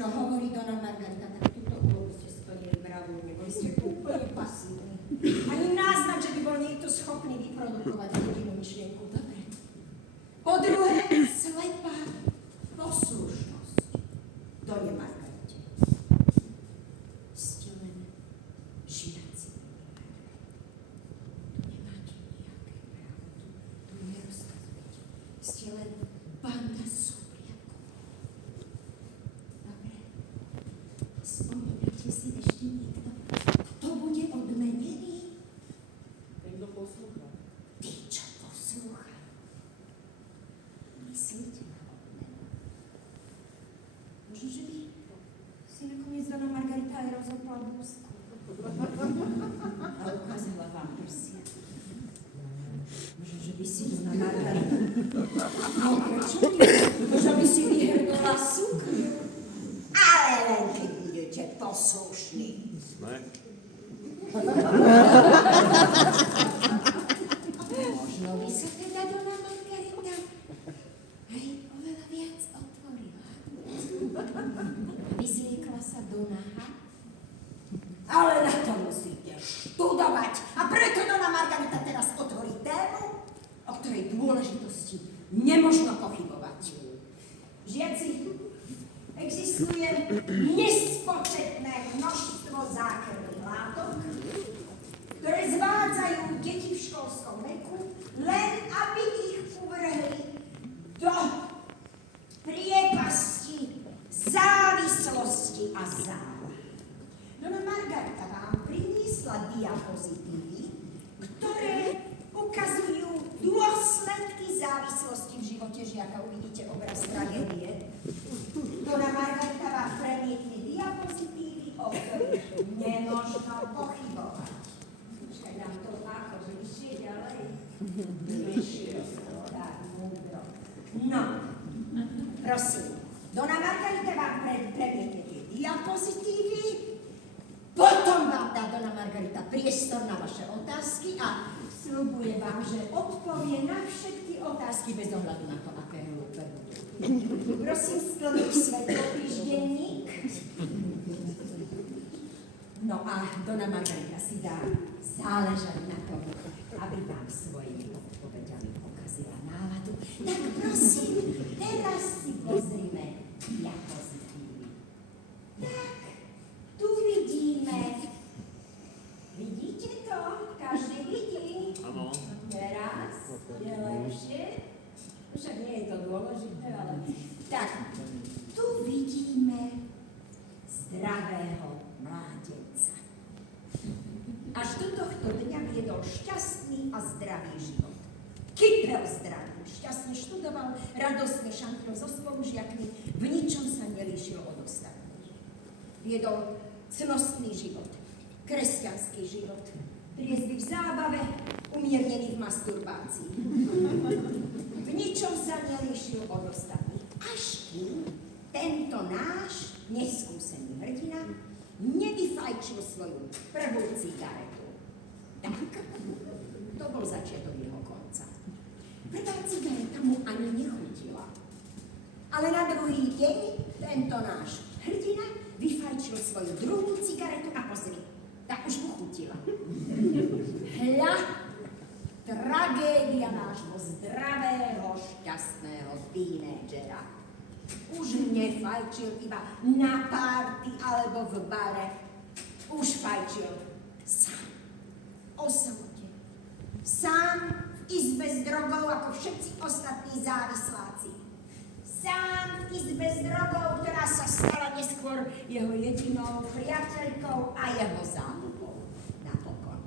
čo hovorí Dona Margarita, tak túto úlohu ste splnili bravúrne, boli ste úplne pasívni. Ani náznak, že by bol niekto schopný vyprodukovať jedinú myšlienku. Dobre. Po druhé, slepá poslušnosť Done Margarite. Ste len žiaci. Tu nemáte nejaké právo, tu nerozkazujete. Ste len banda súpriakov. Dobre. Spomínate si ešte niekto, kto bude odmenený? Ten, kto poslúcha. Tí, čo poslúcha. Myslíte na odmenu? Možno, že by si nakoniec Dona Margarita aj rozopla blúzku. A ukázala vám prsia. Možno, že by si Dona Margarita možno by si vyhrnula sukňu. Ale len keď budete poslušní. Sme. Možno by sa teda Dona Margarita aj oveľa viac otvorila. Vyzliekla sa do naha. Ale na to musíte študovať. A preto Dona Margarita teraz otvorí tému, o ktorej dôležitosti nemožno pochybovať. Žiaci, existuje nespočetné množstvo zákerných látok, ktoré zvádzajú deti v školskom veku, len aby ich uvrhli do priepasti závislosti a záva. Dona Margarita vám priniesla diapozitívy, ktoré ukazujú dôsledky závislosti v živote žiaka. Uvidíte obraz tragédie. Dona Margarita vám premietne diapozitívy, o ktorých nemožno pochybovať. Počkaj, dám to akože vyššie ďalej. Vyššie, tak, múdro. No, prosím, Dona Margarita vám premietne tie diapozitívy, potom vám dá Dona Margarita priestor na vaše otázky a sľubuje vám, že odpovie na všetky otázky bez ohľadu na to, aké hlúpe budú. Prosím, skloniť svetlopíš denník. No a Dona Margarita si dá záležať na tom, aby vám svojimi odpovediami pokazila náladu. Tak prosím, teraz si pozrime diapozitívy. Tak, tu vidíme. Vidíte to? Každý vidí? Áno. Teraz je lepšie. Však nie je to dôležité, ale... Tak, tu vidíme zdravého mládenca. Až do tohto dňa viedol šťastný a zdravý život. Kypel zdravý, šťastne študoval, radostne šantril so spolužiakmi, v ničom sa nelíšil od ostatných. Viedol cnostný život, kresťanský život, triezvy v zábave, umiernený v masturbácii. V ničom sa nelíšil od ostatných, až kým tento náš neskúsený hrdina nevyfajčil svoju prvú cigaretu. Tak, to bol začiatok jeho konca. Prvá cigareta mu ani nechutila. Ale na druhý deň tento náš hrdina vyfajčil svoju druhú cigaretu a pozri, tak už mu chutila. Hľa, tragédia nášho zdravého, šťastného tínedžera. Už nefajčil iba na párty alebo v bare. Už fajčil sám. O samote. Sám v izbe s drogou ako všetci ostatní závisláci. Sám v izbe s drogou, ktorá sa stala neskôr jeho jedinou priateľkou a jeho záľubou napokon.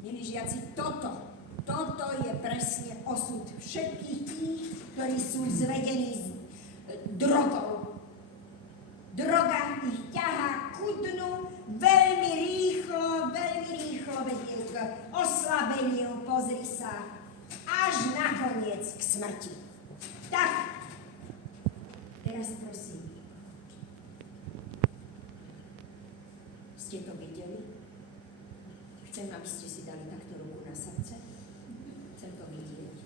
Milí žiaci, toto je presne osud všetkých tých, ktorí sú zvedení s drogou. Droga ich ťahá ku dnu, veľmi rýchlo vedie k oslabeniu, pozri sa, až nakoniec k smrti. Tak, teraz prosím, ste to videli? Chcem, aby ste si dali takto ruku na srdce. Chcem to vidieť.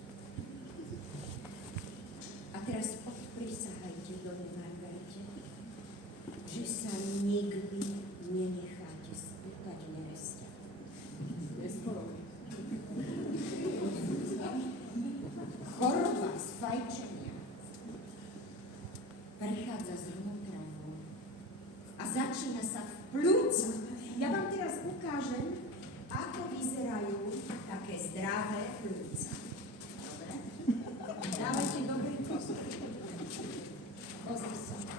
A teraz odprísahajte Done Margarite, prechádza zvnútra von a začína sa v plúcach. Ja vám teraz ukážem, ako vyzerajú také zdravé plúca. Dobre? Dávajte dobrý pozor. Pozri sa.